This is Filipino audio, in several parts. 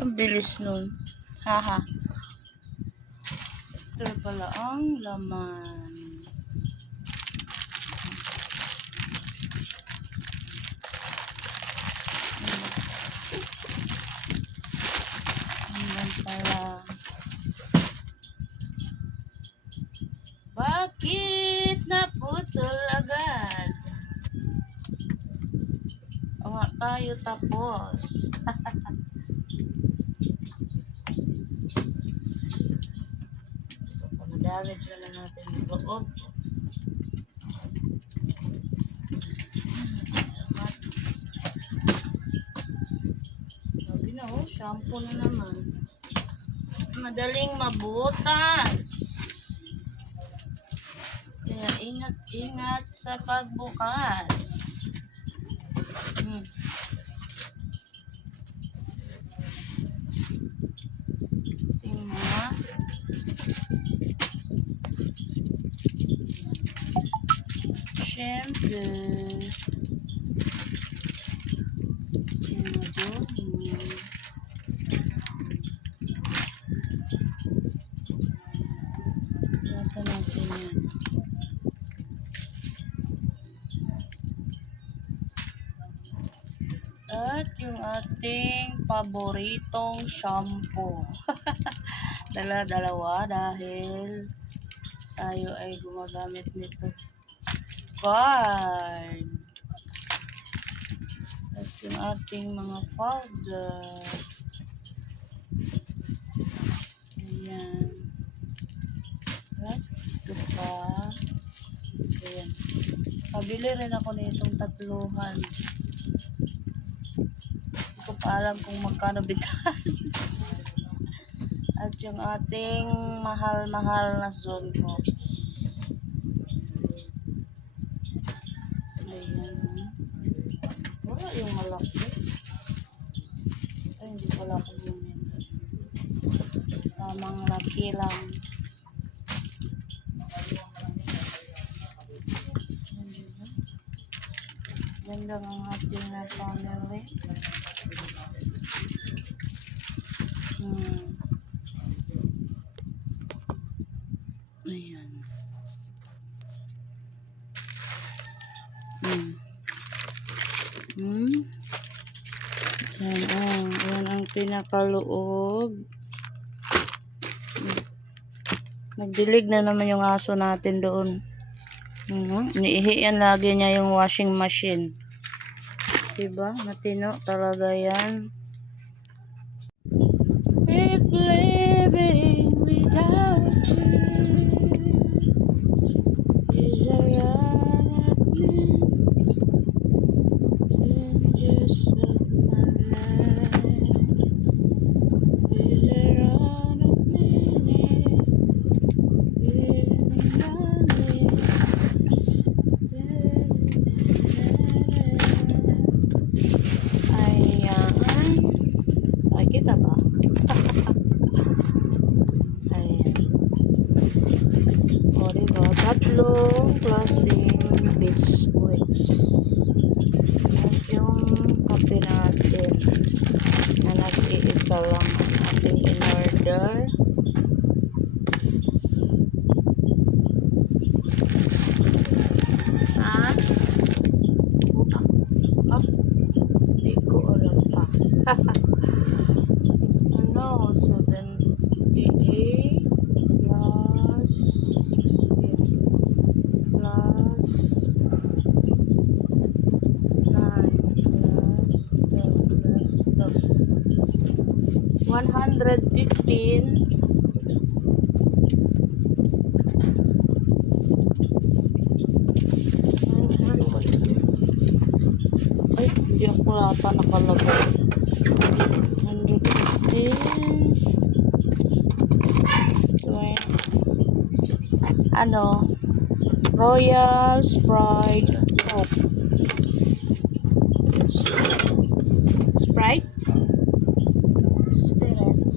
Ang bilis nun. Haha. Ito pala ang laman. Ayan pala. Bakit naputol agad? O nga tayo tapos. Damage na lang natin yung loob. Sabi na shampoo na naman. Madaling mabutas. Kaya ingat-ingat sa pagbukas. Tingnan. Siyempre. Ito natin yan. At yung ating paboritong shampoo. Dalawa dahil tayo ay gumagamit nito. Guard. At yung ating mga powder. Ayan. At ito pa. Ayan. Pabili rin ako nitong tatluhan. Hindi ko pa alam kung magkano bitan. At yung ating mahal-mahal na zone box. Ayan. Wala yung malaki. Ay, hindi pala ako yun. Tamang laki lang. Ganda ang ating na family. Ayan. Yan ang pinakaloob. Nagdilig na naman yung aso natin doon. Iniihi yan lagi niya yung washing machine. Diba? Matino talaga yan. If living without you is a changes of my life. Is a run of minute in Ayan. Ay, kita ba? Ayan. O, diba? Tatlong klaseng biscuits. At yung kape natin na nag-iisa lang ang ating in-order. Hindi ko alam pa. Ano, 78 plus 16 plus 9 plus 10 plus 2 115. Ay, hindi ako lata nakalagay. 115. So, ano? Royal Sprite Coke. Sprite? Spirit.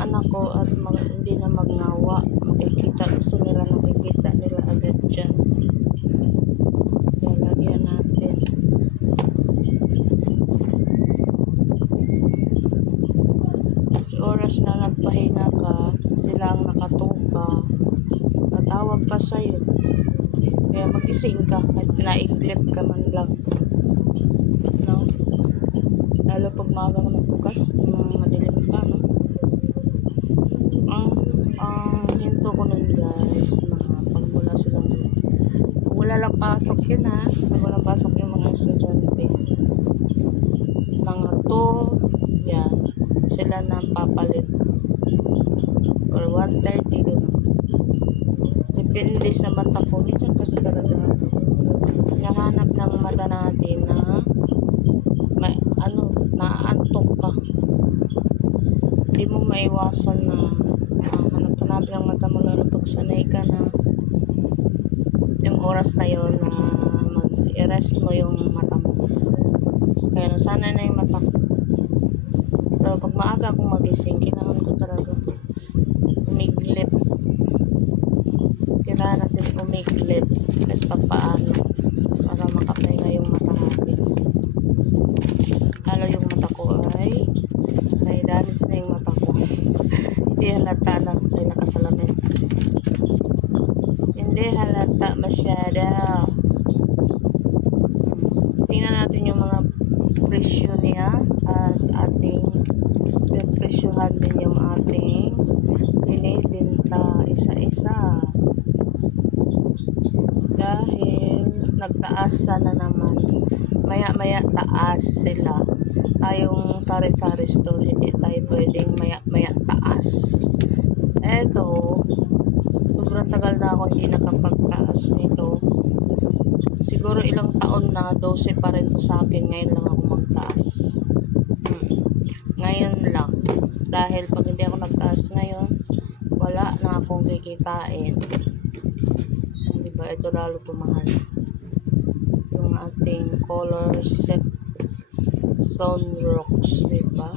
anak ko at hindi na magnawa. Makikita, gusto nila nakikita nila agad dyan. Kaya lagyan natin. Sa oras na nagpahinga ka, sila ang nakatuka. Tatawag pa sa'yo. Kaya magising ka at naiglip ka man lang. No? Lalo pag magang nagbukas, madilim pa, no? Ang hinto ko nun guys, pag wala lang pasok yun ha, pag walang pasok yung mga estudyante, mga 2, yan, sila na papalit, or 1:30 din. Depende sa mata ko, minsan kasi talaga, nahanap ng mata natin na, naantok ka. Hindi mo maiwasan na hanap-hanapin ang mata mo, lalo pag sanay ka na yung oras na yun na mag-erase mo yung mata mo. Kaya nasanay na yung mata ko. So, pag maaga akong magising, kailangan ko talaga umiglip. Kailangan natin umiglip kahit pa paano para makapahinga yung mata natin. Lalo yung mata ko ay danis na yung mata ko. Hindi halata na may nakasalamin. Hindi halata masyado. Tingnan natin yung mga presyo niya at ating presyohan din yung ating binibenta isa-isa. Dahil nagtaas na naman. Maya-maya taas sila. Tayong sari-sari store, hindi tayo pwedeng maya-maya taas. Eto, sobrang tagal na ako hindi nakapagtaas nito. Siguro ilang taon na, 12 pa rin to sa akin. Ngayon lang ako magtaas. Ngayon lang. Dahil pag hindi ako nagtaas ngayon, wala na akong kikitain. Diba? Ito lalo pumahal. Yung ating color set sunrocks, diba?